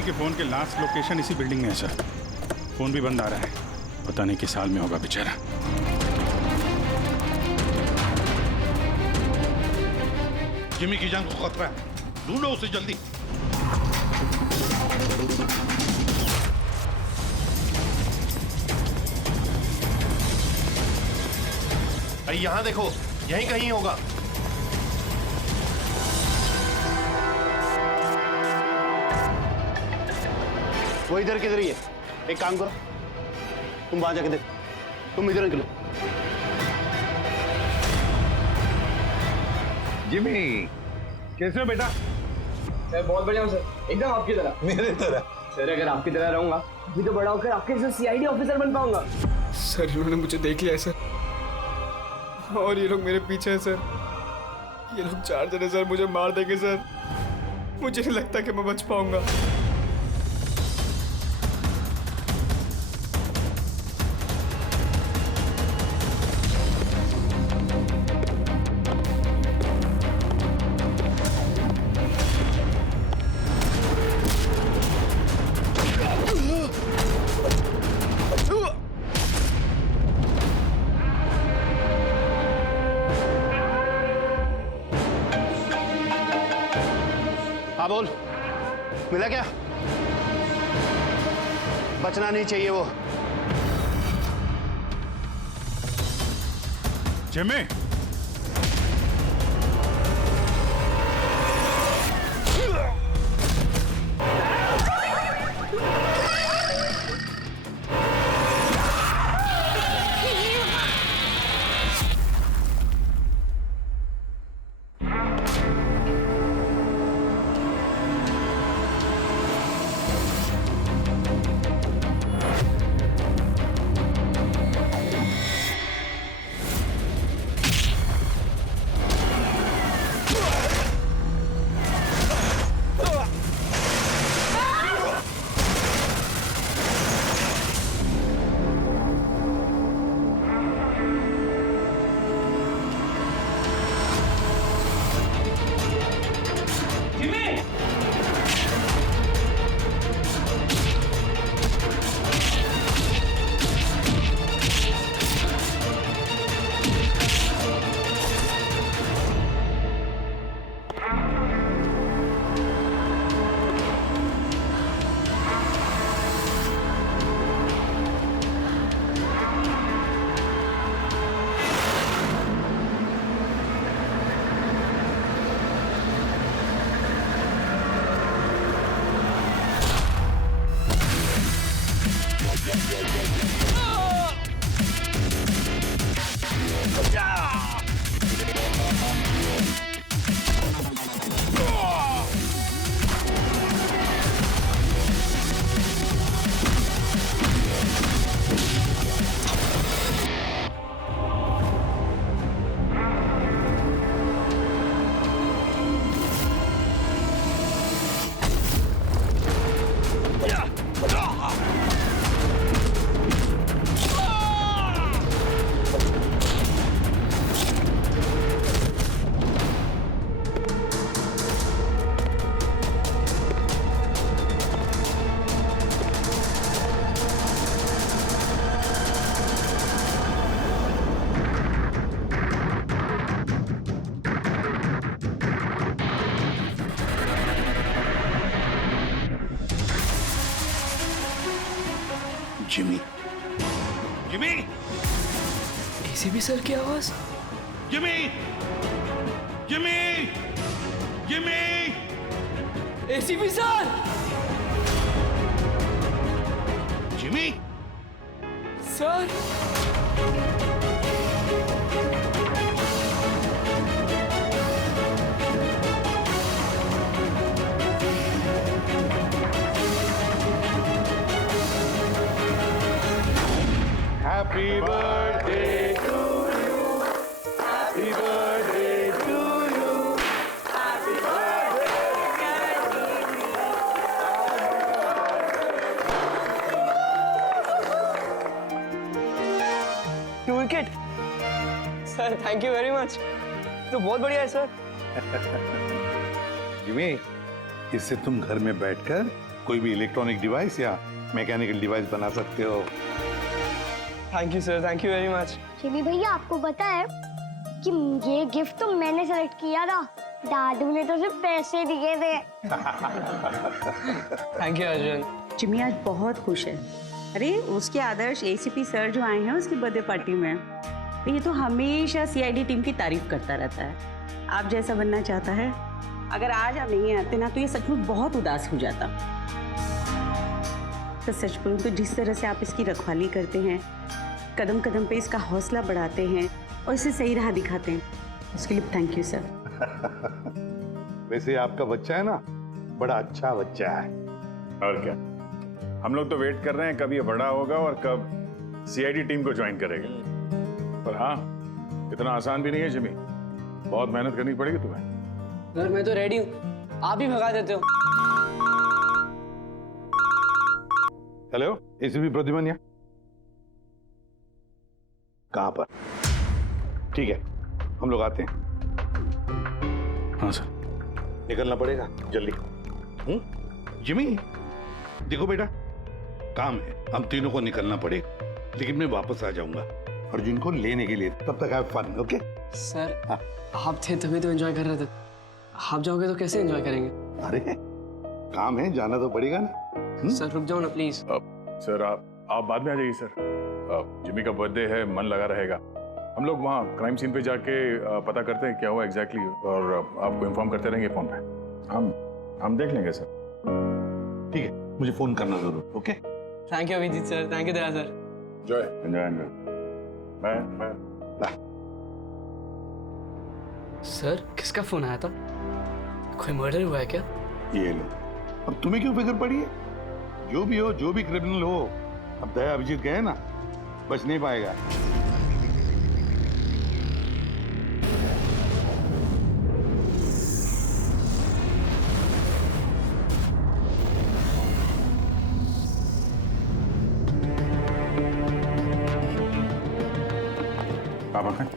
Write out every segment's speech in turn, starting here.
Jimmy के phone के last location इसी बिल्डिंग में है सर। फोन भी बंद आ रहा है, पता नहीं किस साल में होगा बेचारा। जिमी की जान को खतरा है, ढूंढो उसे जल्दी। अरे यहाँ देखो, यहीं कहीं होगा। वो इधर किधर ही है। एक काम करो, तुम वहां जाके देखो, तुम इधर निकलो। जिमी कैसे हो बेटा? सर बहुत बढ़िया हूँ सर, एकदम आपकी तरह। मेरे तरह? सर अगर आपकी तरह रहूंगा अभी तो बड़ा होकर आपके जैसे सीआईडी ऑफिसर बन पाऊंगा। सर इन्होंने मुझे देख लिया है सर, और ये लोग मेरे पीछे हैं सर। ये लोग 4 जने सर मुझे मार देंगे सर। मुझे नहीं लगता कि मैं बच पाऊंगा। हाँ बोल, मिला क्या? बचना नहीं चाहिए वो। Jimmy Jimmy, Jimmy, ACP sir की आवाज। Jimmy, Jimmy, Jimmy, ACP sir. Jimmy, sir Happy birthday to you. Happy birthday to you. Happy टू विकेट sir, thank you very much. तो बहुत बढ़िया है सर। जिमी, इससे तुम घर में बैठकर कोई भी इलेक्ट्रॉनिक डिवाइस या मैकेनिकल डिवाइस बना सकते हो। Thank you sir, thank you very much. Jimmy भैया आपको पता है कि ये गिफ्ट तो मैंने सेलेक्ट किया था, दादू ने तो सिर्फ पैसे दिए थे। Thank you Arjun. जिमी आज बहुत खुश है। अरे उसके आदर्श एसीपी सर जो आए हैं उसकी बर्थडे पार्टी में, तो ये तो हमेशा सीआईडी टीम की तारीफ करता रहता है। आप जैसा बनना चाहता है, अगर आज आप नहीं आते ना तो ये सचमुच बहुत उदास हो जाता। तो सच बोलूं तो जिस तरह से आप इसकी रखवाली करते हैं, कदम कदम पे इसका हौसला बढ़ाते हैं और इसे सही राह दिखाते हैं, उसके लिए थैंक यू सर। वैसे आपका बच्चा है ना, बड़ा अच्छा बच्चा है। और क्या, हम लोग तो वेट कर रहे हैं कब ये बड़ा होगा और कब सीआईडी टीम को ज्वाइन करेगा। पर हाँ, इतना आसान भी नहीं है जिमी, बहुत मेहनत करनी पड़ेगी तुम्हें। सर मैं तो रेडी हूँ, आप ही भगा देते हो। हेलो, एसीपी प्रद्युमन कहाँ पर? ठीक है, हम लोग आते हैं। हाँ सर। निकलना पड़ेगा जल्दी। जिमी देखो बेटा, काम है, हम तीनों को निकलना पड़ेगा, लेकिन मैं वापस आ जाऊंगा और जिनको लेने के लिए, तब तक हैव फन। ओके सर हाँ। आप थे तभी तो एंजॉय कर रहे थे, आप जाओगे तो कैसे एंजॉय करेंगे? अरे काम है, जाना तो पड़ेगा ना। सर रुक जाओ ना प्लीज। सर आप बाद में आ जाइए सर। जिमी का बर्थडे है, मन लगा रहेगा। हम लोग वहाँ क्राइम सीन पे जाके पता करते हैं क्या हुआ एग्जैक्टली, और आपको इन्फॉर्म करते रहेंगे फोन पे। हम देख लेंगे सर। ठीक है, मुझे फोन करना जरूर। Okay, thank you Abhijit sir, thank you Daya sir. Enjoy. Bye. Sir किसका फोन आया था? कोई मर्डर हुआ है क्या? ये लो। अब तुम्हें क्यों फिक्र पड़ी है? जो भी हो, जो भी क्रिमिनल हो, अब दया अभिजीत गए ना, बच नहीं पाएगा।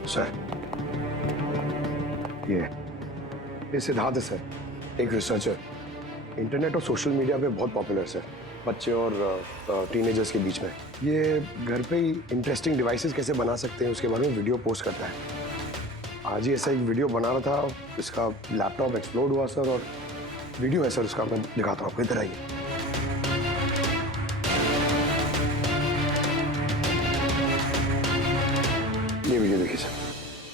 सर ये सिद्धार्थ है सर, एक रिसर्चर, इंटरनेट और सोशल मीडिया पे बहुत पॉपुलर सर, बच्चे और टीनेजर्स के बीच में। ये घर पे ही इंटरेस्टिंग डिवाइसेस कैसे बना सकते हैं उसके बारे में वीडियो पोस्ट करता है। आज ही ऐसा एक वीडियो बना रहा था, इसका लैपटॉप एक्सप्लोड हुआ सर, और वीडियो है सर उसका, मैं दिखाता हूँ आपको, इधर आइए। ये वीडियो देखिए सर।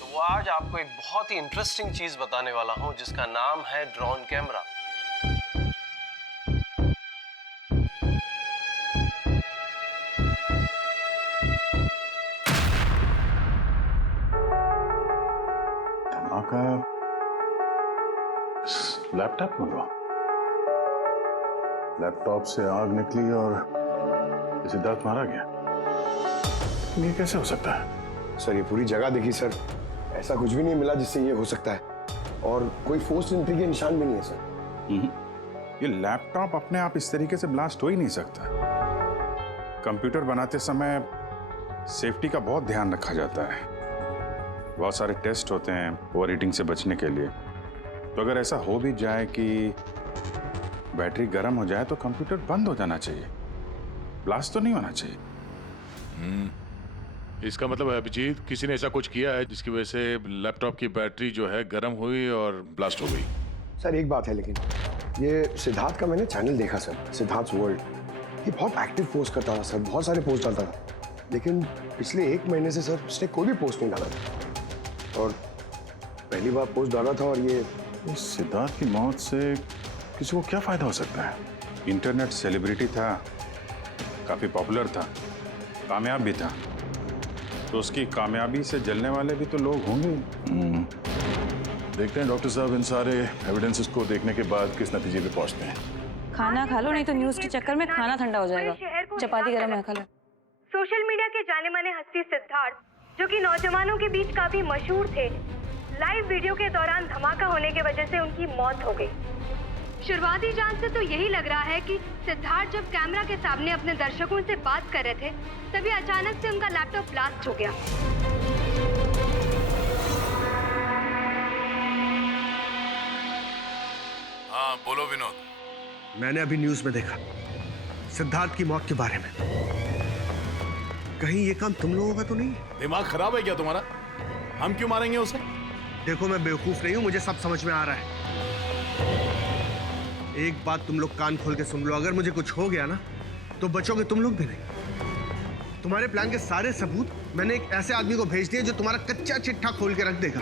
तो वो आज आपको एक बहुत ही इंटरेस्टिंग चीज बताने वाला हूं जिसका नाम है ड्रोन कैमरा। धमाका लैपटॉप में हुआ। लैपटॉप से आग निकली और सिद्धार्थ मारा गया। ये कैसे हो सकता है? सर ये पूरी जगह देखी सर, ऐसा कुछ भी नहीं मिला जिससे ये हो सकता है, और कोई फोर्स एंट्री के निशान भी नहीं है सर। ये लैपटॉप अपने आप इस तरीके से ब्लास्ट हो ही नहीं सकता। कंप्यूटर बनाते समय सेफ्टी का बहुत ध्यान रखा जाता है, बहुत सारे टेस्ट होते हैं ओवर हीटिंग से बचने के लिए। तो अगर ऐसा हो भी जाए कि बैटरी गर्म हो जाए तो कंप्यूटर बंद हो जाना चाहिए, ब्लास्ट तो नहीं होना चाहिए। इसका मतलब है अभिजीत, किसी ने ऐसा कुछ किया है जिसकी वजह से लैपटॉप की बैटरी जो है गर्म हुई और ब्लास्ट हो गई। सर एक बात है, लेकिन ये सिद्धार्थ का मैंने चैनल देखा सर, सिद्धार्थ वर्ल्ड, ये बहुत एक्टिव पोस्ट करता था सर, बहुत सारे पोस्ट डालता था, लेकिन पिछले 1 महीने से सर उसने कोई भी पोस्ट नहीं डाला था, और पहली बार पोस्ट डाला था। और ये सिद्धार्थ की मौत से किसी को क्या फायदा हो सकता है? इंटरनेट सेलिब्रिटी था, काफी पॉपुलर था, कामयाब भी था, तो उसकी कामयाबी से जलने वाले भी तो लोग होंगे। देखते हैं डॉक्टर साहब इन सारे एविडेंसेस को देखने के बाद किस नतीजे पे पहुंचते हैं। खाना खा लो, नहीं तो न्यूज़ के चक्कर में खाना ठंडा हो जाएगा। चपाती गरम है, खा लो। सोशल मीडिया के जाने माने हस्ती सिद्धार्थ, जो कि नौजवानों के बीच काफी मशहूर थे, लाइव वीडियो के दौरान धमाका होने की वजह से उनकी मौत हो गई। शुरुआती जांच से तो यही लग रहा है कि सिद्धार्थ जब कैमरा के सामने अपने दर्शकों से बात कर रहे थे, तभी अचानक से उनका लैपटॉप ब्लास्ट हो गया। हाँ बोलो विनोद। मैंने अभी न्यूज में देखा सिद्धार्थ की मौत के बारे में। कहीं ये काम तुम लोगों का तो नहीं? दिमाग खराब है क्या तुम्हारा? हम क्यों मारेंगे उसे? देखो मैं बेवकूफ नहीं हूं, मुझे सब समझ में आ रहा है। एक बात तुम लोग कान खोल के सुन लो, अगर मुझे कुछ हो गया ना तो बचोगे तुम लोग भी नहीं। तुम्हारे प्लान के सारे सबूत मैंने एक ऐसे आदमी को भेज दिए जो तुम्हारा कच्चा चिट्ठा खोल के रख देगा।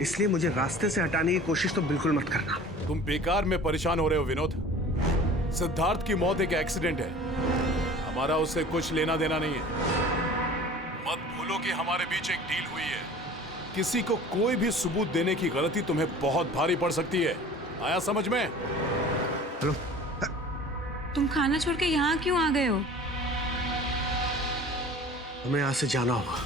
इसलिए मुझे रास्ते से हटाने की कोशिश तो बिल्कुल मत करना। तुम बेकार में परेशान हो रहे हो विनोद। सिद्धार्थ की मौत एक एक्सीडेंट है, हमारा उससे कुछ लेना देना नहीं है। मत भूलो कि हमारे बीच एक डील हुई है। किसी को कोई भी सबूत देने की गलती तुम्हें बहुत भारी पड़ सकती है। आया समझ में? हेलो, तुम खाना छोड़ के यहाँ क्यों आ गए हो? हमें यहाँ से जाना होगा।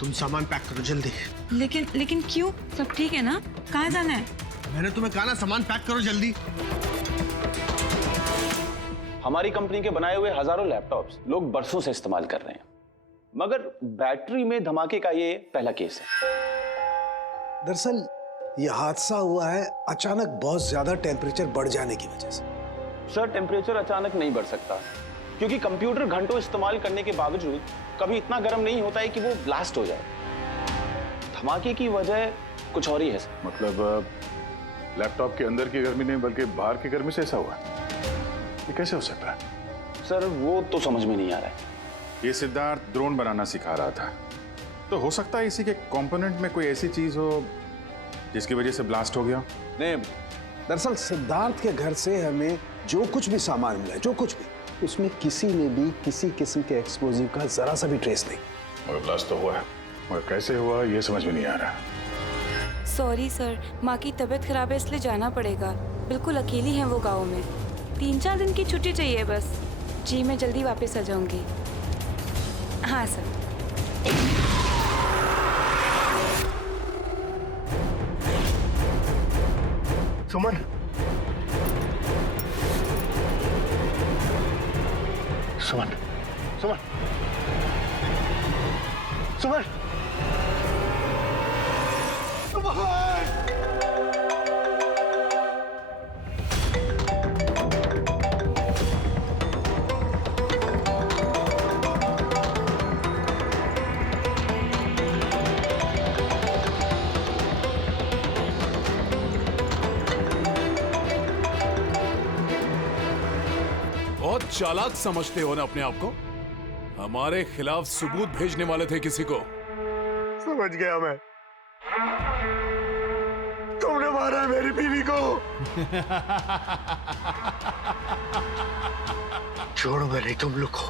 तुम सामान पैक करो जल्दी। लेकिन क्यों? सब ठीक है ना? कहाँ जाना है? मैंने तुम्हें कहा ना सामान पैक करो जल्दी। हमारी कंपनी के बनाए हुए हजारों लैपटॉप्स लोग बरसों से इस्तेमाल कर रहे हैं, मगर बैटरी में धमाके का ये पहला केस है। दरअसल ये हादसा हुआ है अचानक बहुत ज्यादा टेम्परेचर बढ़ जाने की वजह से। सर, टेम्परेचर अचानक नहीं बढ़ सकता, क्योंकि कंप्यूटर घंटों इस्तेमाल करने के बावजूद कभी इतना गर्म नहीं होता है कि वो ब्लास्ट हो जाए। धमाके की वजह कुछ और ही है। मतलब लैपटॉप के अंदर की गर्मी नहीं बल्कि बाहर की गर्मी से ऐसा हुआ? ये कैसे हो सकता है? सर, वो तो समझ में नहीं आ रहा है। ये सिद्धार्थ ड्रोन बनाना सिखा रहा था, तो हो सकता है इसी के कंपोनेंट में कोई ऐसी चीज हो जिसकी वजह से ब्लास्ट हो गया। नहीं, दरअसल सिद्धार्थ के घर से हमें जो कुछ भी सामान मिला है, जो कुछ भी, उसमें किसी में भी किसी किस्म के एक्सप्लोजिव का जरा सा भी ट्रेस नहीं। मगर ब्लास्ट तो हुआ है, मगर कैसे हुआ ये समझ में नहीं आ रहा। सॉरी सर, माँ की तबीयत खराब है इसलिए जाना पड़ेगा। बिल्कुल अकेली हैं वो गाँव में। 3-4 दिन की छुट्टी चाहिए बस। जी मैं जल्दी वापस आ जाऊंगी। हाँ सर। सुमन, सुमन, सुमन, सुमन, बहुत चालाक समझते हो ना अपने आप को। हमारे खिलाफ सबूत भेजने वाले थे किसी को। समझ गया मैं। तुमने मारा है मेरी बीवी को। छोड़ूंगा नहीं तुम लोग को,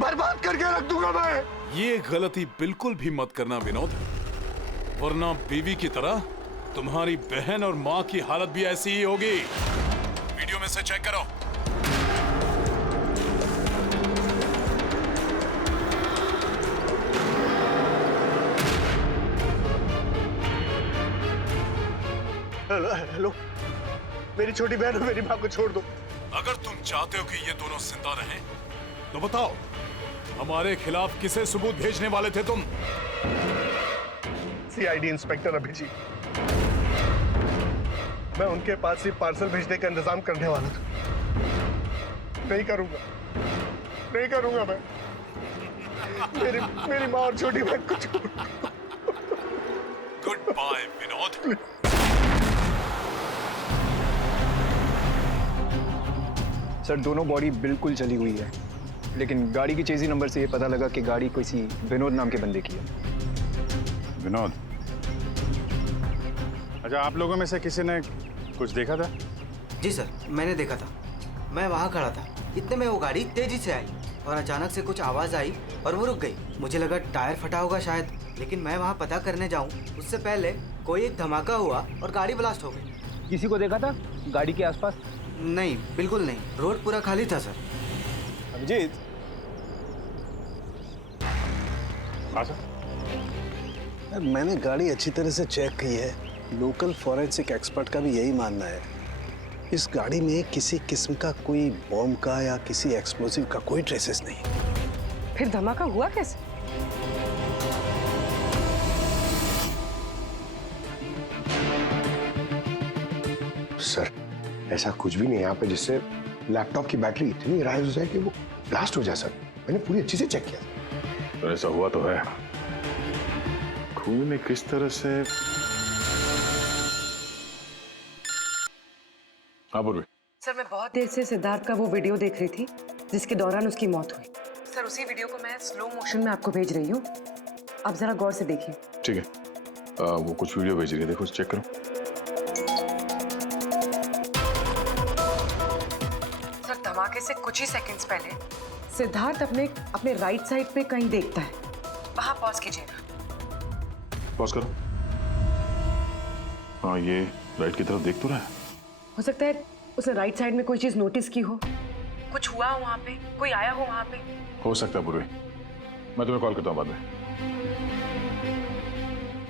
बर्बाद करके रख दूंगा मैं। ये गलती बिल्कुल भी मत करना विनोद, वरना बीवी की तरह तुम्हारी बहन और माँ की हालत भी ऐसी ही होगी। वीडियो में से चेक करो। हेलो, मेरी छोटी बहन और मेरी माँ को छोड़ दो। अगर तुम चाहते हो कि ये दोनों जिंदा रहें, तो बताओ हमारे खिलाफ किसे सबूत भेजने वाले थे तुम? CID inspector Abhijit. मैं उनके पास सिर्फ पार्सल भेजने का इंतजाम करने वाला था। नहीं करूंगा मैं। मेरी माँ और छोटी बहन को छोड़। Good bye Vinod. सर, दोनों बॉडी बिल्कुल जली हुई है, लेकिन गाड़ी की चेजी नंबर से ये पता लगा कि गाड़ी किसी विनोद नाम के बंदे की है। विनोद? अच्छा, आप लोगों में से किसी ने कुछ देखा था? जी सर, मैंने देखा था। मैं वहाँ खड़ा था, इतने में वो गाड़ी तेजी से आई और अचानक से कुछ आवाज़ आई और वो रुक गई। मुझे लगा टायर फटा होगा शायद, लेकिन मैं वहाँ पता करने जाऊँ उससे पहले कोई एक धमाका हुआ और गाड़ी ब्लास्ट हो गई। किसी को देखा था गाड़ी के आसपास? नहीं, बिल्कुल नहीं। रोड पूरा खाली था सर। अभिजीत, हाँ सर। मैंने गाड़ी अच्छी तरह से चेक की है। लोकल फॉरेंसिक एक्सपर्ट का भी यही मानना है। इस गाड़ी में किसी किस्म का कोई बॉम्ब का या किसी एक्सप्लोसिव का कोई ट्रेसेस नहीं। फिर धमाका हुआ कैसे? सर, ऐसा कुछ भी नहीं है यहाँ पे जिससे लैपटॉप की बैटरी इतनी राइज हो जाए कि वो ब्लास्ट हो जाए सर। मैंने पूरी अच्छी से चेक किया। तो ऐसा हुआ तो है। खून ने किस तरह से। हाँ पूर्वी। सर मैं बहुत देर से सिद्धार्थ का वो वीडियो देख रही थी जिसके दौरान उसकी मौत हुई। सर उसी वीडियो को मैं स्लो मोशन में आपको भेज रही हूँ, आप जरा गौर से देखिए। ठीक है, वो कुछ वीडियो भेज रही है, देखो चेक करो। सर धमाके से कुछ ही सेकंड्स पहले सिद्धार्थ अपने राइट साइड पे कहीं देखता है, वहां पॉज कीजिएगा। पॉज करो। हाँ ये राइट की तरफ देख तो रहा है। हो सकता है उसने राइट साइड में कोई चीज नोटिस की हो, कुछ हुआ हो वहां पे, कोई आया हो वहां पे। हो सकता है पूर्वी, मैं तुम्हें कॉल करता हूँ बाद में।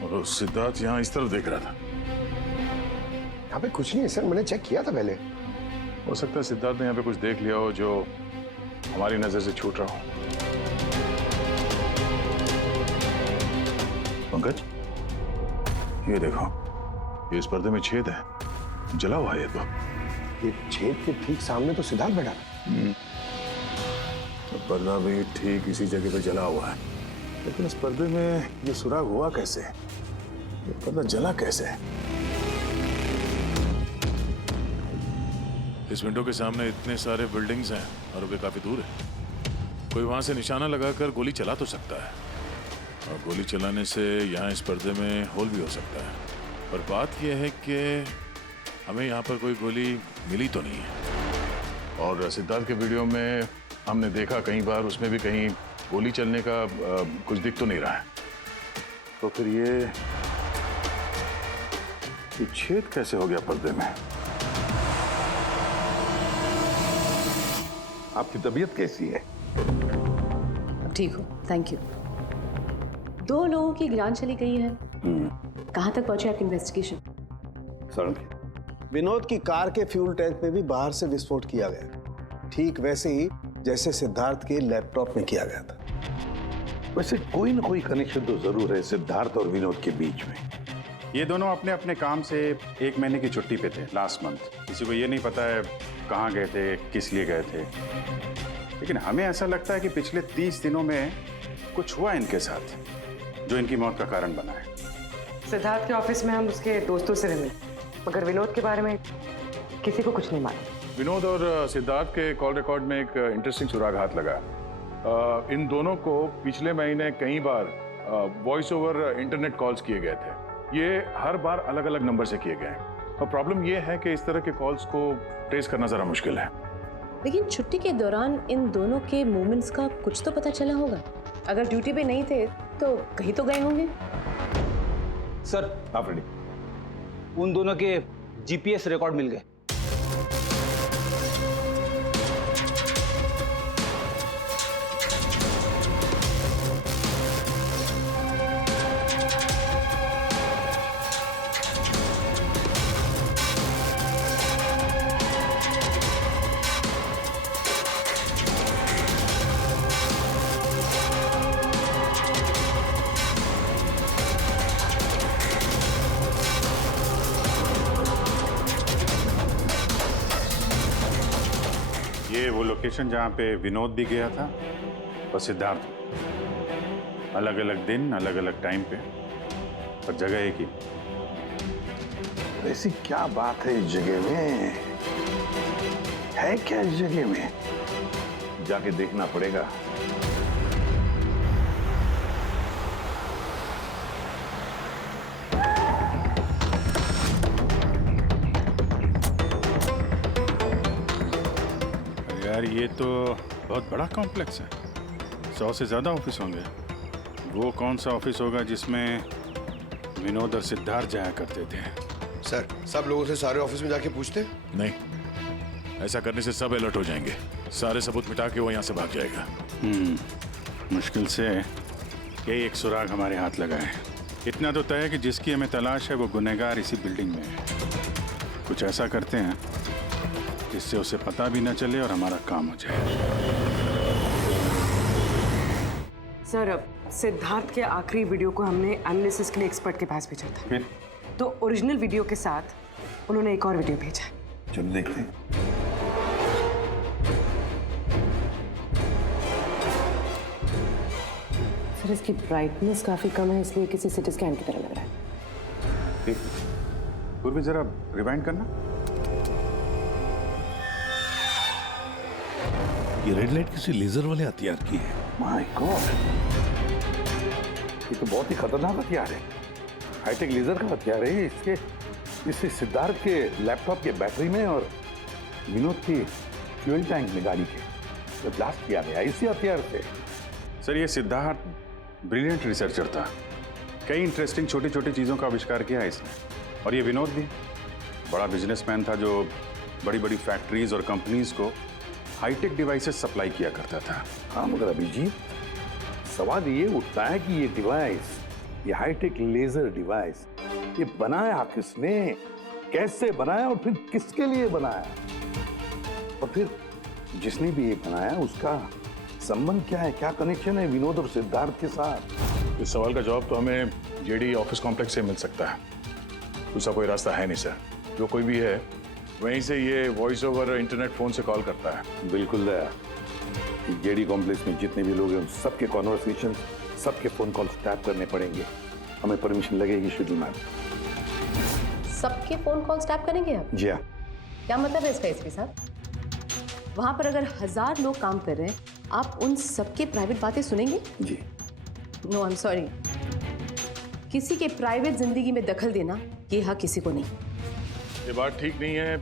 और सिद्धार्थ यहाँ इस तरफ देख रहा था। यहाँ पे कुछ नहीं है सर, मैंने चेक किया था पहले। हो सकता है सिद्धार्थ ने यहाँ पे कुछ देख लिया हो जो हमारी नजर से छूट रहा हो। पंकज ये देखो, ये इस पर्दे में छेद है, जला हुआ है ये। तो ये छेद के ठीक सामने तो सिद्धार्थ बैठा था। तो पर्दा भी ठीक इसी जगह पे जला हुआ है, लेकिन इस पर्दे में ये सुराग हुआ कैसे? ये पर्दा जला कैसे? इस विंडो के सामने इतने सारे बिल्डिंग्स हैं और वे काफी दूर है। कोई वहां से निशाना लगाकर गोली चला तो सकता है, और गोली चलाने से यहाँ इस पर्दे में होल भी हो सकता है। पर बात यह है कि हमें यहाँ पर कोई गोली मिली तो नहीं है। और सिद्धार्थ के वीडियो में हमने देखा कई बार, उसमें भी कहीं गोली चलने का कुछ दिख तो नहीं रहा है। तो फिर ये छेद कैसे हो गया पर्दे में? आपकी तबीयत कैसी है? ठीक हो, थैंक यू। 2 लोगों की जान चली गई है। कहाँ तक पहुंचे आपकी इन्वेस्टिगेशन? सर विनोद की कार के फ्यूल टैंक में भी बाहर से विस्फोट किया गया, ठीक वैसे ही जैसे सिद्धार्थ के लैपटॉप में किया गया था। वैसे कोई ना कोई कनेक्शन तो जरूर है सिद्धार्थ और विनोद के बीच में। ये दोनों अपने अपने काम से 1 महीने की छुट्टी पे थे लास्ट मंथ। किसी को ये नहीं पता है कहाँ गए थे, किस लिए गए थे, लेकिन हमें ऐसा लगता है कि पिछले 30 दिनों में कुछ हुआ इनके साथ जो इनकी मौत का कारण बना है। सिद्धार्थ के ऑफिस में हम उसके दोस्तों से मिले, मगर विनोद के बारे में किसी को कुछ नहीं मालूम। विनोद और सिद्धार्थ के कॉल रिकॉर्ड में एक इंटरेस्टिंग सुराग हाथ लगा। इन दोनों को पिछले महीने कई बार वॉइस ओवर इंटरनेट कॉल्स किए गए थे। ये हर बार अलग अलग नंबर से किए गए, और प्रॉब्लम ये है कि इस तरह के कॉल्स को ट्रेस करना जरा मुश्किल है। लेकिन छुट्टी के दौरान इन दोनों के मूवमेंट्स का कुछ तो पता चला होगा। अगर ड्यूटी पे नहीं थे तो कहीं तो गए होंगे। सर आप रेडी? उन दोनों के जीपीएस रिकॉर्ड मिल गए। ये वो लोकेशन जहाँ पे विनोद भी गया था और सिद्धार्थ। अलग अलग दिन, अलग अलग टाइम पे, और जगह एक ही। ऐसी क्या बात है इस जगह में? है क्या इस जगह में? जाके देखना पड़ेगा। यार ये तो बहुत बड़ा कॉम्प्लेक्स है, 100 से ज्यादा ऑफिस होंगे। वो कौन सा ऑफिस होगा जिसमें विनोद और सिद्धार्थ जाया करते थे? सर सब लोगों से सारे ऑफिस में जाके पूछते? नहीं, ऐसा करने से सब अलर्ट हो जाएंगे। सारे सबूत मिटा के वो यहाँ से भाग जाएगा। मुश्किल से यही एक सुराग हमारे हाथ लगा है। इतना तो तय है कि जिसकी हमें तलाश है वो गुनहगार इसी बिल्डिंग में है। कुछ ऐसा करते हैं जिससे उसे पता भी न चले और हमारा काम हो जाए। सर अब सिद्धार्थ के आखिरी वीडियो को हमने एनालिसिस के लिए एक्सपर्ट के पास भेजा था। फिर तो ओरिजिनल वीडियो के साथ उन्होंने एक और वीडियो भेजा है। चलो देखते हैं। सर इसकी ब्राइटनेस काफी कम है, इसलिए किसी सिटी स्कैन की तरह लग रहा है। ठीक, पूर्वी जरा रिवाइंड करना। ये रेड लाइट किसी लेजर वाले हथियार की है। माय गॉड, ये तो बहुत ही खतरनाक हथियार है। हाईटेक लेजर का हथियार है। इससे सिद्धार्थ के लैपटॉप के बैटरी में और विनोद की फ्यूल टैंक में गाड़ी के तो ब्लास्ट किया गया इसी हथियार से। सर ये सिद्धार्थ ब्रिलियंट रिसर्चर था, कई इंटरेस्टिंग छोटी छोटी चीज़ों का आविष्कार किया है इसने। और ये विनोद भी बड़ा बिजनेसमैन था जो बड़ी बड़ी फैक्ट्रीज और कंपनीज को हाईटेक डिवाइसेस सप्लाई किया करता था। हाँ मगर अभिजीत, सवाल ये उठता है कि ये डिवाइस, ये हाईटेक लेजर डिवाइस, ये बनाया किसने, कैसे बनाया और फिर किसके लिए बनाया, और फिर जिसने भी ये बनाया उसका संबंध क्या है, क्या कनेक्शन है विनोद और सिद्धार्थ के साथ। इस सवाल का जवाब तो हमें जेडी ऑफिस कॉम्प्लेक्स से मिल सकता है, दूसरा कोई रास्ता है नहीं सर। जो कोई भी है वहीं से ये वॉइस ओवर इंटरनेट फोन से कॉल करता है। बिल्कुल दया, जेडी कॉम्प्लेक्स में जितने भी लोग हैं उन सबके कॉन्वर्सेशन, सबके फोन कॉल्स टैप करने पड़ेंगे। हमें परमिशन लगेगी शेड्यूल मैम। सबके फोन कॉल्स टैप करेंगे आप? जी हाँ। क्या मतलब है इसका एसपी साहब? वहां पर अगर 1000 लोग काम कर रहे हैं, आप उन सबके प्राइवेट बातें सुनेंगे? जी। नो आई एम सॉरी, किसी के प्राइवेट जिंदगी में दखल देना ये हक किसी को नहीं। ये बात ठीक नहीं है,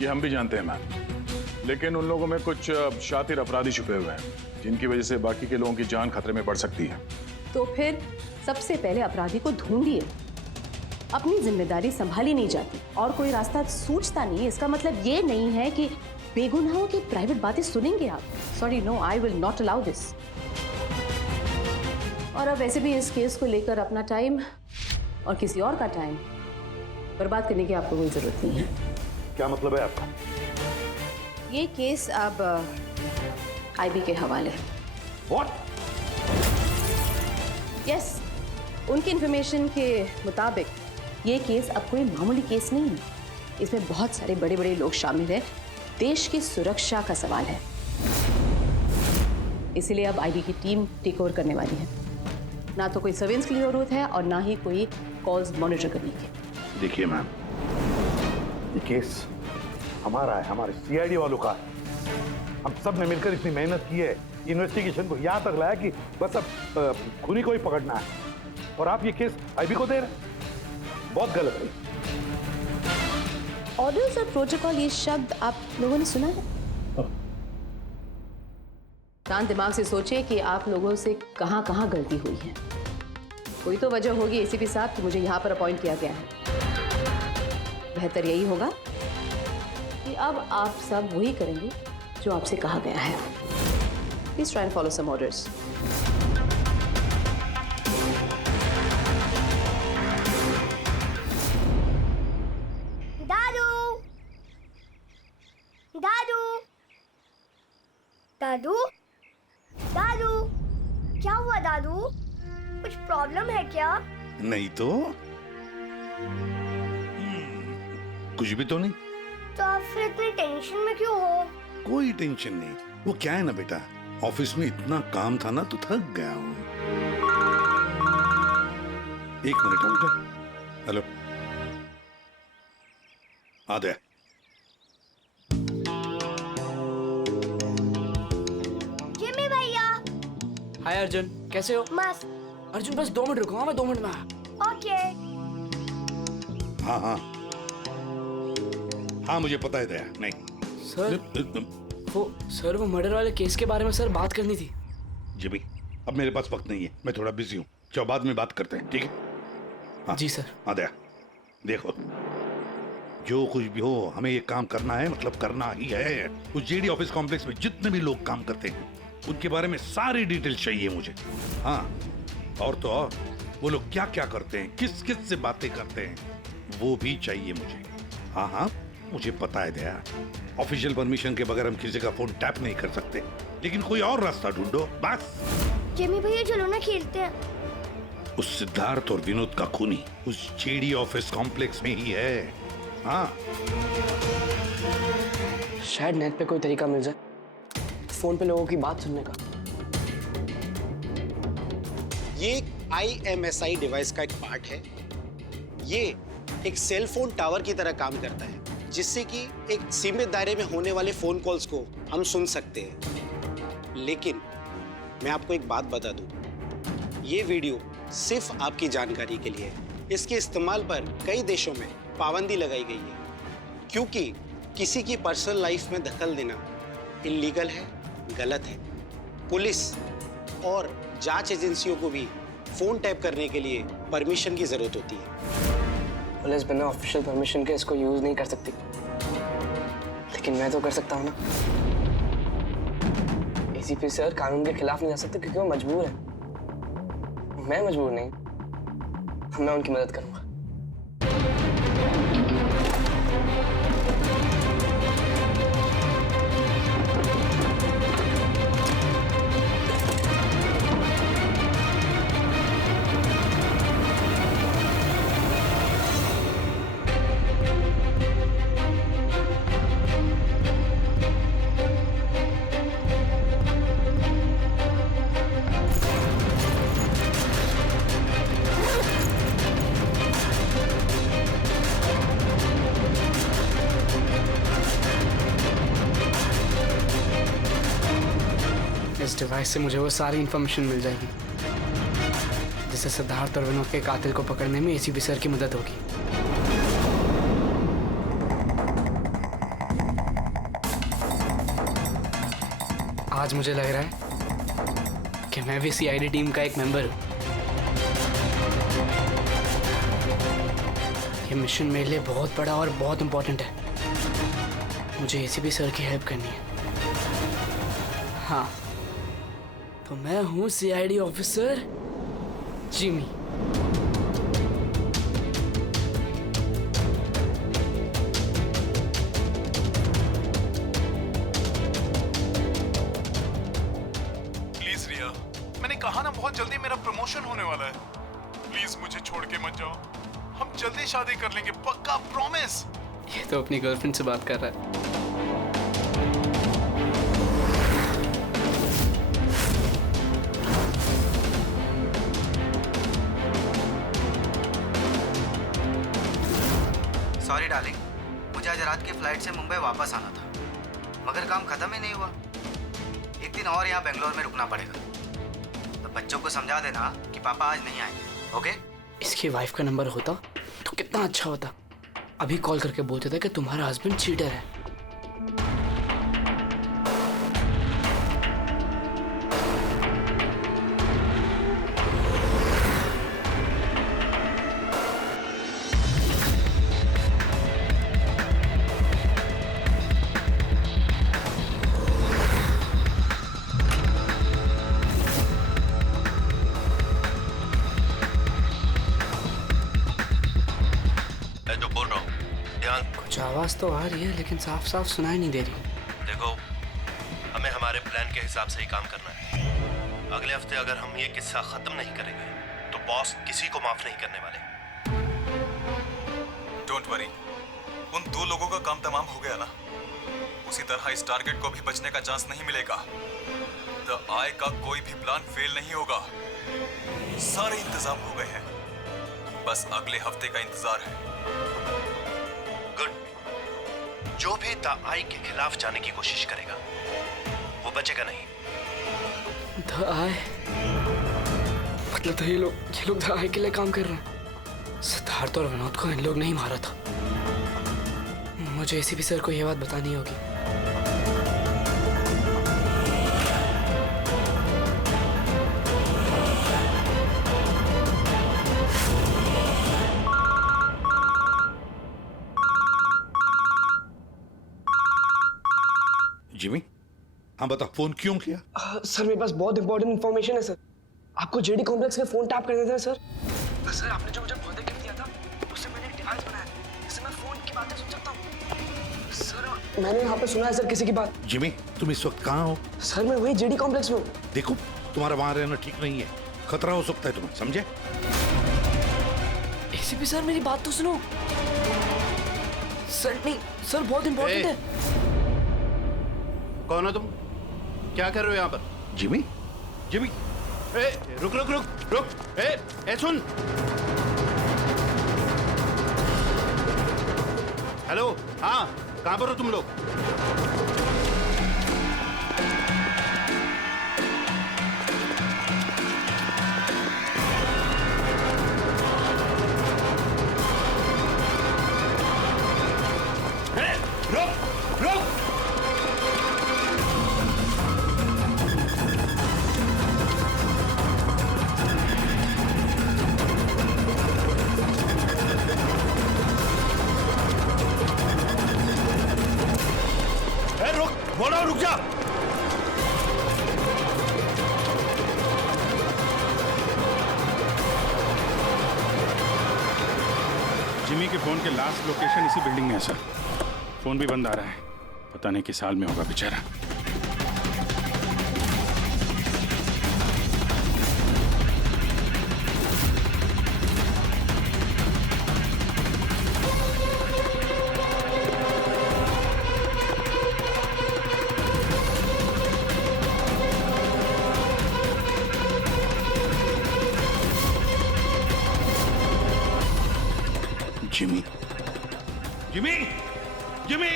ये हम भी जानते हैं मैम, लेकिन उन लोगों में कुछ शातिर अपराधी छुपे हुए हैं जिनकी वजह से बाकी के लोगों की जान खतरे में पड़ सकती है। तो फिर सबसे पहले अपराधी को ढूंढिए। अपनी जिम्मेदारी संभाली नहीं जाती और कोई रास्ता सूझता नहीं है, इसका मतलब ये नहीं है कि बेगुनाहों की प्राइवेट बातें सुनेंगे आप। Sorry, no, I will not allow this. और अब वैसे भी इस केस को लेकर अपना टाइम और किसी और का टाइम बर्बाद करने की आपको कोई जरूरत नहीं है। क्या मतलब है आपका? ये केस अब आईबी के हवाले। What? यस, उनकी इंफॉर्मेशन के मुताबिक ये केस अब कोई मामूली केस नहीं है। इसमें बहुत सारे बड़े बड़े लोग शामिल हैं। देश की सुरक्षा का सवाल है, इसीलिए अब आईबी की टीम टेक ओवर करने वाली है। ना तो कोई सर्वेलेंस की जरूरत है और ना ही कोई कॉल्स मॉनिटर करने की। देखिए मैम, ये केस हमारा है, हमारे सीआईडी वालों का है। हम सब ने मिलकर इतनी मेहनत की है, इन्वेस्टिगेशन को यहाँ तक लाया कि बस अब खूनी को ही पकड़ना है, और आप ये केस आईबी को दे रहे हैं। बहुत गलत है। ऑर्डर्स और प्रोटोकॉल, ये शब्द आप लोगों ने सुना है? शांत दिमाग से सोचिए कि आप लोगों से कहां कहां गलती हुई है। कोई तो वजह होगी एसीपी साहब कि मुझे यहां पर अपॉइंट किया गया है। बेहतर यही होगा कि अब आप सब वही करेंगे जो आपसे कहा गया है। Please try and follow some orders. दादू, दादू, क्या हुआ दादू? कुछ प्रॉब्लम है क्या? नहीं तो कुछ भी तो नहीं। तो आप फिर इतनी टेंशन में क्यों हो? कोई टेंशन नहीं। वो क्या है ना बेटा, ऑफिस में इतना काम था ना तो थक गया हूँ। एक मिनट बेटा। हेलो, आ गया। जिमी भैया। हाय अर्जुन, कैसे हो? मस्त। अर्जुन बस 2 मिनट रुको, मैं 2 मिनट में आया। ओके। हाँ हाँ हाँ, मुझे पता है दया। नहीं सर वो मर्डर वाले केस के बारे में सर बात करनी थी। जिमी, अब मेरे पास वक्त नहीं है, मैं थोड़ा बिजी हूँ। चलो बाद में बात करते हैं, ठीक है? हाँ, जी सर। हाँ दया, देखो जो कुछ भी हो हमें ये काम करना है, मतलब करना ही है। उस जेडी ऑफिस कॉम्प्लेक्स में जितने भी लोग काम करते हैं उनके बारे में सारी डिटेल चाहिए मुझे। हाँ, और तो और वो लोग क्या क्या करते हैं, किस किस से बातें करते हैं, वो भी चाहिए मुझे। हाँ हाँ, मुझे पता है दया, ऑफिशियल परमिशन के बगैर हम किसी का फोन टैप नहीं कर सकते, लेकिन कोई और रास्ता ढूंढो बस। जिमी भैया चलो ना खेलते हैं। उस सिद्धार्थ और विनोद का खूनी उस जेडी ऑफिस कॉम्प्लेक्स में ही है। हाँ शायद नेट पे कोई तरीका मिल जाए फोन पे लोगों की बात सुनने का। ये एक IMSI डिवाइस का एक पार्ट है। ये एक सेल फोन टावर की तरह काम करता है, जिससे कि एक सीमित दायरे में होने वाले फोन कॉल्स को हम सुन सकते हैं। लेकिन मैं आपको एक बात बता दूं, ये वीडियो सिर्फ आपकी जानकारी के लिए है। इसके इस्तेमाल पर कई देशों में पाबंदी लगाई गई है, क्योंकि किसी की पर्सनल लाइफ में दखल देना इल्लीगल है, गलत है। पुलिस और जांच एजेंसियों को भी फोन टैप करने के लिए परमिशन की जरूरत होती है। पुलिस बिना ऑफिशियल परमिशन के इसको यूज नहीं कर सकती, लेकिन मैं तो कर सकता हूँ ना। ACP सर कानून के खिलाफ नहीं जा सकते क्योंकि वो मजबूर है। मैं मजबूर नहीं, मैं उनकी मदद करूंगा। इस डिवाइस से मुझे वो सारी इंफॉर्मेशन मिल जाएगी जिससे सिद्धार्थ और विनोद के कातिल को पकड़ने में ACP सर की मदद होगी। आज मुझे लग रहा है कि मैं भी CID टीम का एक मेंबर हूँ। ये मिशन मेरे लिए बहुत बड़ा और बहुत इंपॉर्टेंट है। मुझे ACP सर की हेल्प करनी है। हाँ, तो मैं हूँ CID ऑफिसर जिमी। प्लीज रिया, मैंने कहा ना बहुत जल्दी मेरा प्रमोशन होने वाला है। प्लीज मुझे छोड़ के मत जाओ, हम जल्दी शादी कर लेंगे, पक्का, प्रॉमिस। ये तो अपनी गर्लफ्रेंड से बात कर रहा है। सॉरी डार्लिंग, मुझे आज रात की फ्लाइट से मुंबई वापस आना था, मगर काम खत्म ही नहीं हुआ। एक दिन और यहाँ बेंगलोर में रुकना पड़ेगा। तो बच्चों को समझा देना कि पापा आज नहीं आएंगे, ओके? इसकी वाइफ का नंबर होता तो कितना अच्छा होता। अभी कॉल करके बोलते थे कि तुम्हारा हस्बैंड चीटर है। कुछ आवाज तो आ रही है लेकिन साफ साफ सुनाई नहीं दे रही। देखो, हमें हमारे प्लान के हिसाब से ही काम करना है। अगले हफ्ते अगर हम ये किस्सा खत्म नहीं करेंगे तो बॉस किसी को माफ नहीं करने वाले। डोंट वरी, उन 2 लोगों का काम तमाम हो गया ना। उसी तरह इस टारगेट को भी बचने का चांस नहीं मिलेगा। द आई का कोई भी प्लान फेल नहीं होगा। सारे इंतजाम हो गए हैं, बस अगले हफ्ते का इंतजार है। जो भी द आई के खिलाफ जाने की कोशिश करेगा वो बचेगा नहीं। द आई मतलब तो ये लोग द आई के लिए काम कर रहे हैं। सिद्धार्थ और विनोद को इन लोग नहीं मारा था। मुझे ACP सर को ये बात बतानी होगी। जिमी, हाँ बता, फोन क्यों किया? सर मेरे पास बहुत इंपॉर्टेंट इन्फॉर्मेशन है सर। आपको JD कॉम्प्लेक्स के फोन टैप करने थे सर। सर आपने जो मुझे बर्थडे गिफ्ट दिया था उससे मैंने एक डिवाइस बनाया जिससे मैं फोन की बातें सुन सकता हूँ। सर मैंने यहाँ पे सुना है सर किसी की बात। जिमी, तुम इस वक्त कहाँ हो? सर मैं वही JD कॉम्प्लेक्स में हूँ। देखो, तुम्हारा वहां रहना ठीक नहीं है, खतरा हो सकता है तुम्हें, समझे? ACP सर मेरी बात तो सुनो। सर नहीं, सर बहुत इंपॉर्टेंट है। कौन हो तुम? क्या कर रहे हो यहाँ पर? जिमी? जिमी? ए, रुक रुक रुक रुक! ए सुन! हेलो, हाँ, कहाँ पर हो तुम लोग? रुक रुक! बोलो, रुक जा! जिमी के फोन के लास्ट लोकेशन इसी बिल्डिंग में है सर। फोन भी बंद आ रहा है, पता नहीं किस हाल में होगा बेचारा। Jimmy, Jimmy, Jimmy,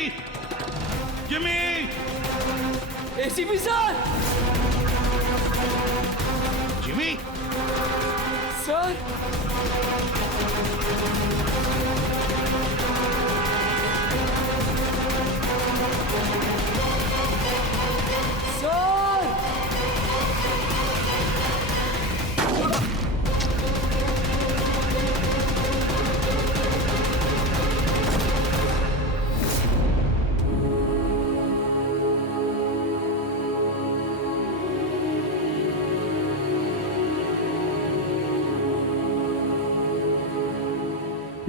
Jimmy! ACP sir! Jimmy! Sir!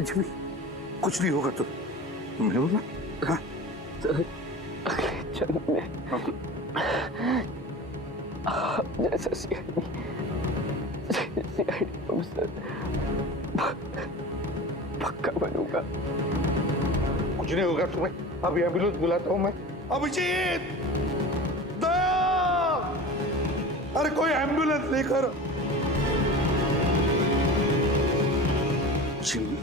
Jimmy, कुछ नहीं होगा तुमने बोला? हाँ? अगले जन्म में आप जैसा सीआईडी ऑफिसर पक्का बनूंगा। कुछ नहीं होगा तुम्हें। अभी एम्बुलेंस बुलाता हूँ मैं। अभिजीत! दया! अरे कोई एम्बुलेंस लेकर। जिमी!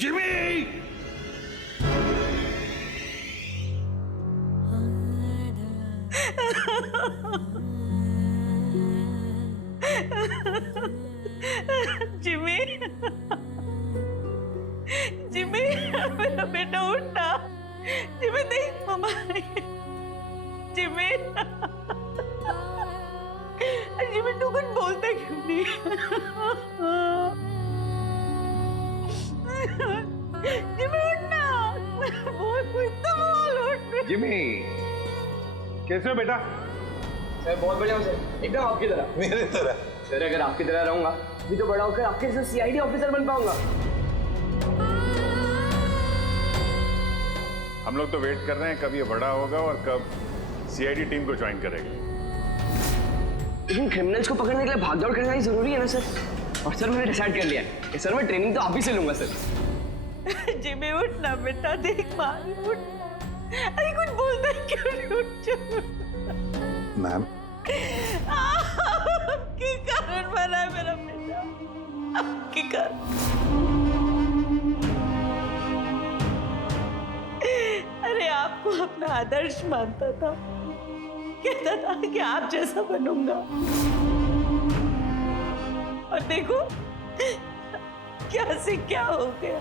जिमी! जिमी, जिमी, मेरा बेटा उठना। जिमी देख मम्मा, जिमी, जिमी तू कुछ बोलता क्यों नहीं? जिमी उठना, बोल कुछ तो बोल उठ। जिमी, कैसे हो बेटा? सर बहुत बढ़िया हूँ सर, एकदम आपकी तरह। मेरे तरह? सर अगर आपकी तरह रहूंगा भी तो बड़ा होकर आपके जैसे सीआईडी ऑफिसर बन पाऊंगा। हम लोग तो वेट कर रहे हैं कब ये बड़ा होगा और कब सीआईडी टीम को ज्वाइन करेगा। लेकिन क्रिमिनल्स को पकड़ने के लिए भागदौड़ करना ही जरूरी है ना सर। और सर मैंने डिसाइड कर लिया है कि सर मैं ट्रेनिंग तो आप ही से लूंगा सर। जिमी उठना बेटा, देख मार उठ। अरे कुछ बोलता है क्यों नहीं? उठ मैम, आपके कारण मरा है मेरा बेटा, आपके कारण। अरे आपको अपना आदर्श मानता था, कहता था कि आप जैसा बनूंगा, और देखो क्या से क्या हो गया।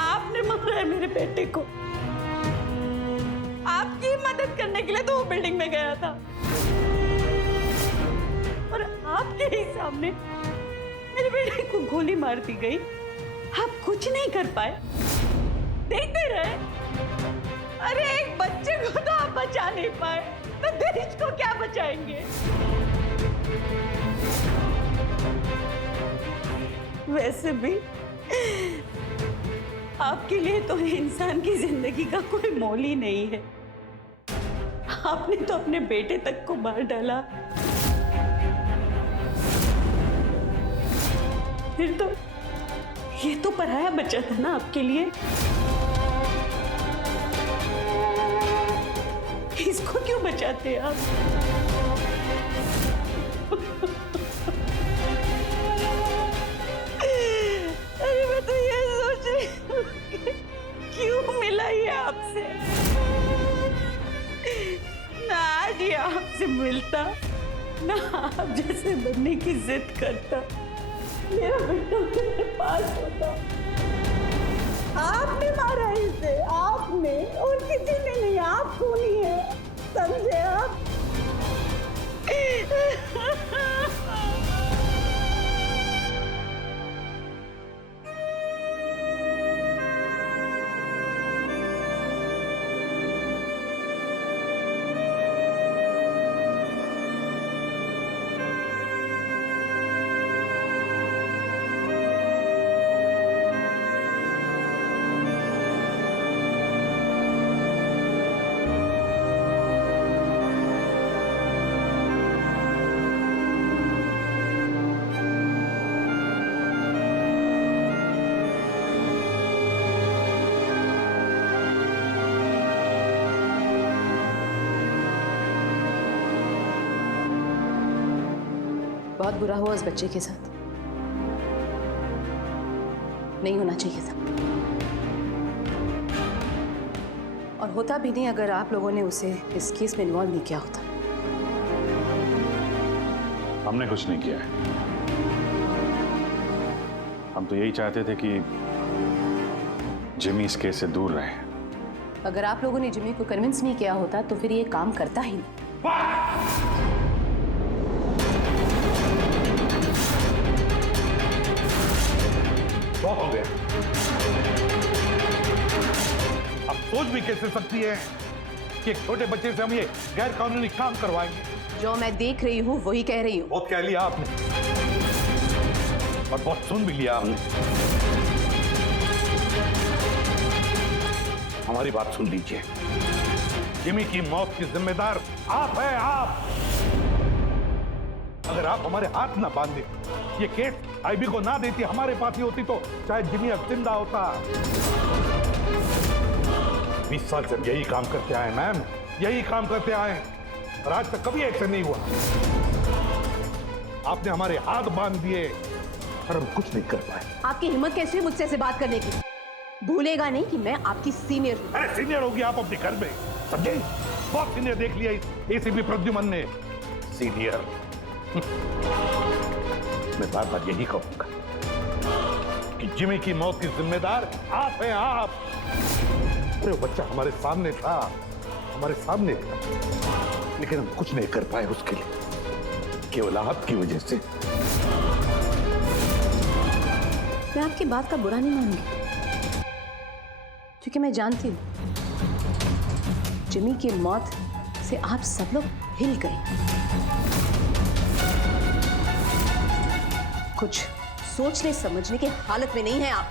आपने मारा है मेरे बेटे को। आपकी मदद करने के लिए तो वो बिल्डिंग में गया था, और आपके ही सामने मेरे बेटे को गोली मार दी गई। आप कुछ नहीं कर पाए, देखते रहे। अरे एक बच्चे को तो आप बचा नहीं पाए, तो देश को क्या बचाएंगे? वैसे भी आपके लिए तो इंसान की जिंदगी का कोई मोल ही नहीं है। आपने तो अपने बेटे तक को मार डाला, फिर तो ये तो पराया बच्चा था ना आपके लिए। क्यों बचाते आप? अरे मैं तो ये सोच रही हूँ कि क्यों मिला ये आपसे? ना आज ये आपसे मिलता, ना आप जैसे बनने की जिद करता, मेरा बेटा मेरे पास होता। आपने मारा इसे, आपने, और किसी ने नहीं, आप खूनी है, समझे आप? बहुत बुरा हुआ उस बच्चे के साथ, नहीं होना चाहिए था। और होता भी नहीं अगर आप लोगों ने उसे इस केस में इन्वॉल्व नहीं किया होता। हमने कुछ नहीं किया है। हम तो यही चाहते थे कि जिमी इस केस से दूर रहे। अगर आप लोगों ने जिमी को कन्विंस नहीं किया होता तो फिर ये काम करता ही नहीं। बहुत हो गया। अब सोच भी कैसे सकती है कि एक छोटे बच्चे से हम ये गैर कानूनी काम करवाएंगे? जो मैं देख रही हूँ वही कह रही हूँ। बहुत कह लिया आपने और बहुत सुन भी लिया आपने। हमारी बात सुन लीजिए। जिमी की मौत की जिम्मेदार आप है, आप। अगर आप हमारे हाथ ना बांधे, ये केस आईबी को ना देती, हमारे पास ही होती, तो शायद जिमी अब जिंदा होता। 20 साल से यही काम करते आए मैम, यही काम करते आए, और आज तक कभी ऐसे नहीं हुआ। आपने हमारे हाथ बांध दिए और हम कुछ नहीं कर पाए। आपकी हिम्मत कैसे हुई मुझसे ऐसे बात करने की? भूलेगा नहीं कि मैं आपकी सीनियर हूँ। अरे सीनियर होगी आप अपने घर में, समझे? बहुत सीनियर देख लिया इस एसीपी प्रद्युमन ने। सीनियर। मैं बार बार यही कहूंगा कि जिमी की मौत की जिम्मेदार आप हैं, आप। अरे वो बच्चा हमारे सामने था, हमारे सामने था, लेकिन हम कुछ नहीं कर पाए उसके लिए, केवल आपकी वजह से। मैं आपकी बात का बुरा नहीं मानूंगी, क्योंकि मैं जानती हूँ जिमी की मौत से आप सब लोग हिल गए। कुछ सोचने समझने की हालत में नहीं है आप।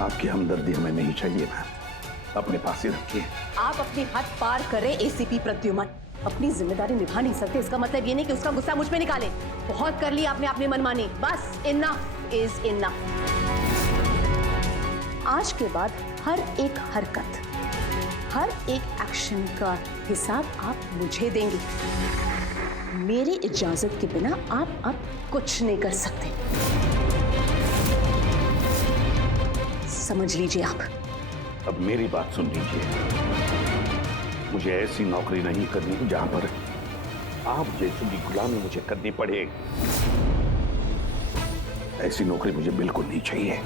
आपकी हमदर्दी हमें नहीं चाहिए मैम, अपने पास ही रखिए। आप अपनी हद पार कर रहे एसीपी प्रद्युमन। अपनी जिम्मेदारी निभा नहीं सकते, इसका मतलब ये नहीं कि उसका गुस्सा मुझ पे निकाले। बहुत कर लिया आपने अपनी मनमानी, बस इनफ इज इनफ। आज के बाद हर एक हरकत, हर एक एक्शन का हिसाब आप मुझे देंगे। मेरी इजाजत के बिना आप अब कुछ नहीं कर सकते, समझ लीजिए आप। अब मेरी बात सुन लीजिए। मुझे ऐसी नौकरी नहीं करनी जहां पर आप जैसी की गुलामी मुझे करनी पड़े। ऐसी नौकरी मुझे बिल्कुल नहीं चाहिए।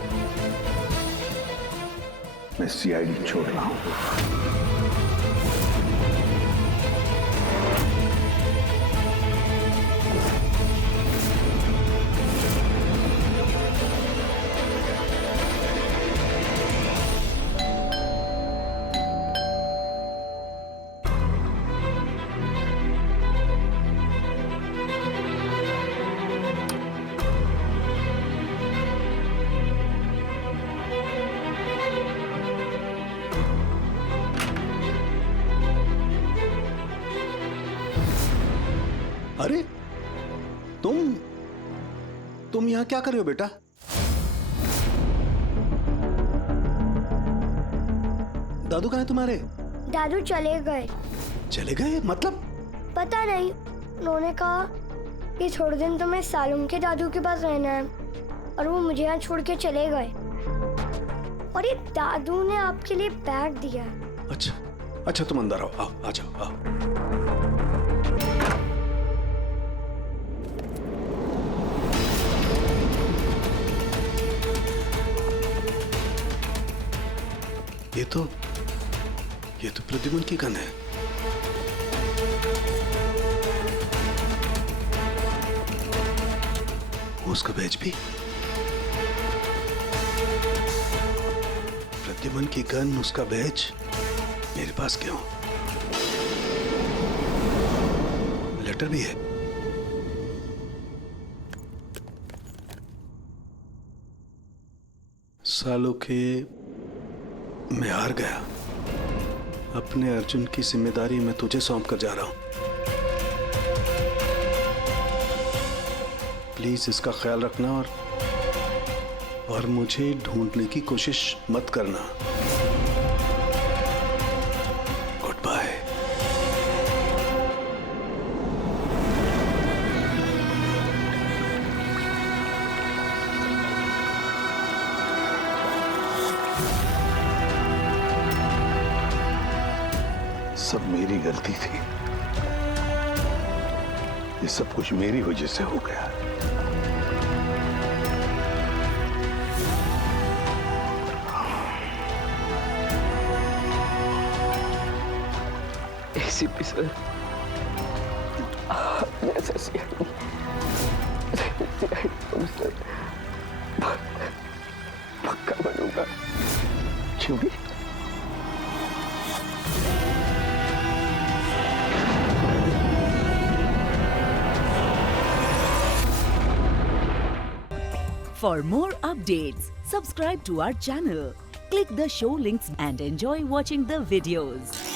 मैं सीआईडी छोड़ रहा हूं। अरे तुम यहाँ क्या कर रहे हो बेटा? दादू कहाँ है तुम्हारे? दादू चले गए। चले गए मतलब? पता नहीं, उन्होंने कहा कि थोड़े दिन तुम्हें सालुम के दादू के पास रहना है और वो मुझे यहाँ छोड़ के चले गए। और ये दादू ने आपके लिए बैग दिया है। अच्छा अच्छा, तुम अंदर आओ, आओ आ जाओ, आओ। ये तो प्रद्युमन की गन है। उसका बैच भी। प्रद्युमन की गन, उसका बैच मेरे पास क्यों? लेटर भी है। सालों के मैं हार गया। अपने अर्जुन की जिम्मेदारी मैं तुझे सौंप कर जा रहा हूं। प्लीज इसका ख्याल रखना और मुझे ढूंढने की कोशिश मत करना। Good bye. सब मेरी गलती थी। ये सब कुछ मेरी वजह से हो गया। एसीपी सर, आपने ऐसा पक्का बनूंगा। क्यों भी? For more updates, subscribe to our channel, click the show links and enjoy watching the videos.